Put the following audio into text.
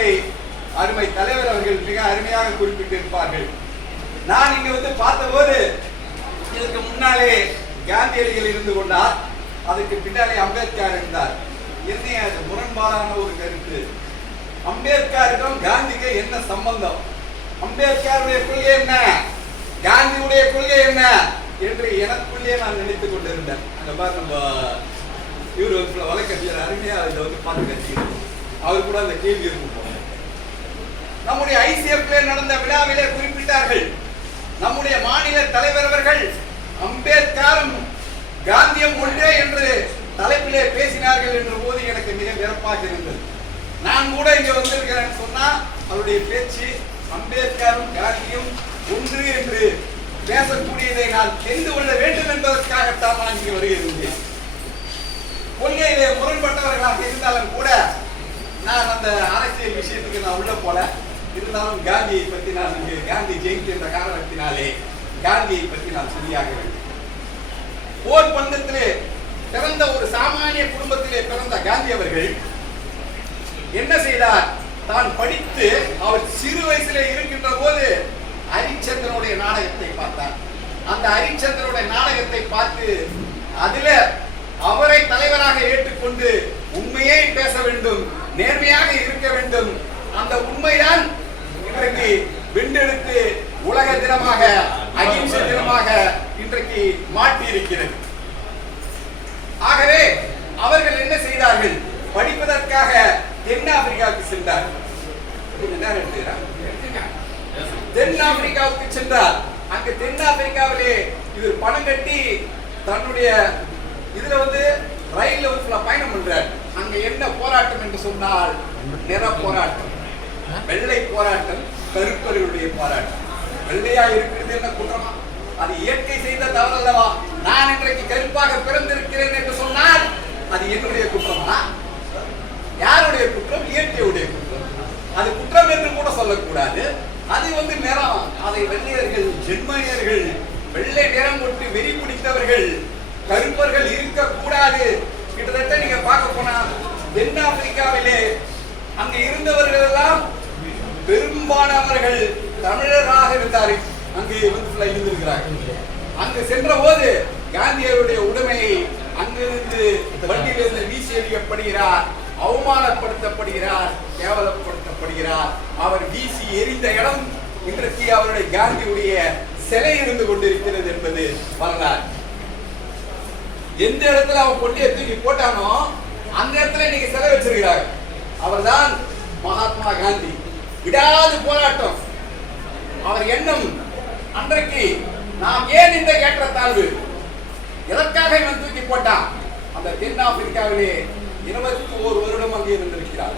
என்பதை அருமை தலைவர் அவர்கள் மிக அருமையாக குறிப்பிட்டிருப்பார்கள். நான் இங்க வந்து பார்த்தபோது இதற்கு முன்னாலே காந்தியடிகள் இருந்து கொண்டார். அதுக்கு பின்னாலே அம்பேத்கர் இருந்தார். என்ன அது முரண்பாடான ஒரு கருத்து. அம்பேத்கருக்கும் காந்திக்கு என்ன சம்பந்தம்? அம்பேத்கருடைய கொள்கை என்ன? காந்தியுடைய கொள்கை என்ன? என்று எனக்குள்ளே நான் நினைத்துக் கொண்டிருந்தேன். அங்க பாரு நம்ம இவர் வழக்கறிஞர் அருமையா இதை வந்து பார்த்து கட்சிக்கிறோம் அவர் கூட அந்த கேள்வி இருக்கும் நம்முடைய ஐசிஎஃப்ல நடந்த விழாவிலே குறிப்பிட்டார்கள் நம்முடைய மாநில தலைவர் அவர்கள் அம்பேத்கரும் காந்தியம் ஒன்றே என்று தலைப்பிலே பேசினார்கள் என்ற போது எனக்கு மிக வியப்பாக இருந்தது. நான் கூட இங்கே வந்திருக்கிறேன் சொன்னா அவருடைய பேச்சு அம்பேத்கரும் காந்தியும் ஒன்று என்று பேசக்கூடியதை நான் தெரிந்து கொள்ள வேண்டும் என்பதற்காகத்தான் நான் இங்கே வருகிறேன். கொள்கையிலே முரண்பட்டவர்களாக இருந்தாலும் கூட நான் அந்த அரசியல் விஷயத்துக்கு நான் உள்ள போல. இருந்தாலும் காந்தியை பற்றி நான் இங்கு காந்தி ஜெயந்தி என்ற காரணத்தினாலே காந்தியை பற்றி நான் சொல்லியாக வேண்டும் போர் பந்தத்திலே பிறந்த ஒரு சாமானிய குடும்பத்திலே பிறந்த காந்தி அவர்கள் என்ன செய்தார்? தான் படித்து அவர் சிறு வயசுல இருக்கின்ற போது ஹரிச்சந்திரனுடைய நாடகத்தை பார்த்தார். அந்த ஹரிச்சந்திரனுடைய நாடகத்தை பார்த்து அதுல இன்றைக்கு உலக தினமாக அகிம்சை தினமாக இன்றைக்கு மாட்டி இருக்கிறது ஆகவே அவர்கள் என்ன செய்தார்கள்? படிப்பதற்காக தென்னாப்பிரிக்காவுக்கு சென்றார். தென்னாப்பிரிக்காவுக்கு சென்றார். அங்க தென்னாப்பிரிக்காவிலே இவர் பணம் கட்டி தன்னுடைய இதுல வந்து ரயில்ல வந்து பயணம் பண்றார். அங்க என்ன போராட்டம் என்று சொன்னால் நிற போராட்டம் வெள்ளை போராட்டம். கருப்பர்களுடைய பாராட்டு வெள்ளையா இருக்கிறது என்ன குற்றமா? அது இயற்கை செய்த தவறல்லவா? நான் இன்றைக்கு கருப்பாக பிறந்திருக்கிறேன் என்று சொன்னால் அது என்னுடைய குற்றமா? யாருடைய குற்றம்? இயற்கையுடைய குற்றம். அது குற்றம் என்று கூட சொல்லக்கூடாது. அது வந்து நிறம். அதை வெள்ளையர்கள் ஜென்மனியர்கள் வெள்ளை நிறம் கொண்டு வெறி பிடித்தவர்கள் கருப்பர்கள் இருக்கக்கூடாது. அவர்கள் தமிழராக இருந்தார் அங்கே வந்து இருந்திருக்கிறார்கள் அங்கு சென்ற போது காந்தியருடைய உடைமையை அங்கிருந்து வண்டியிலிருந்து வீசி எறியப்படுகிறார் அவமானப்படுத்தப்படுகிறார் கேவலப்படுத்தப்படுகிறார். அவர் வீசி எரிந்த இடம் இன்றைக்கு அவருடைய காந்தியுடைய சிலை இருந்து கொண்டிருக்கிறது என்பது வரலாறு. எந்த இடத்துல அவன் கொண்டு தூக்கி போட்டானோ அந்த இடத்துல இன்னைக்கு சிலை வச்சிருக்கிறார் அவர்தான் மகாத்மா காந்தி. விடாது போராட்டம். அவர் எண்ணம் அன்றைக்கு நாம் ஏன் இந்த ஏற்றத்தாழ்வு எதற்காக இவன் தூக்கி போட்டான்? அந்த தென்னாப்பிரிக்காவிலே இருபத்தி ஓரு வருடம் அங்கே இருந்திருக்கிறார்.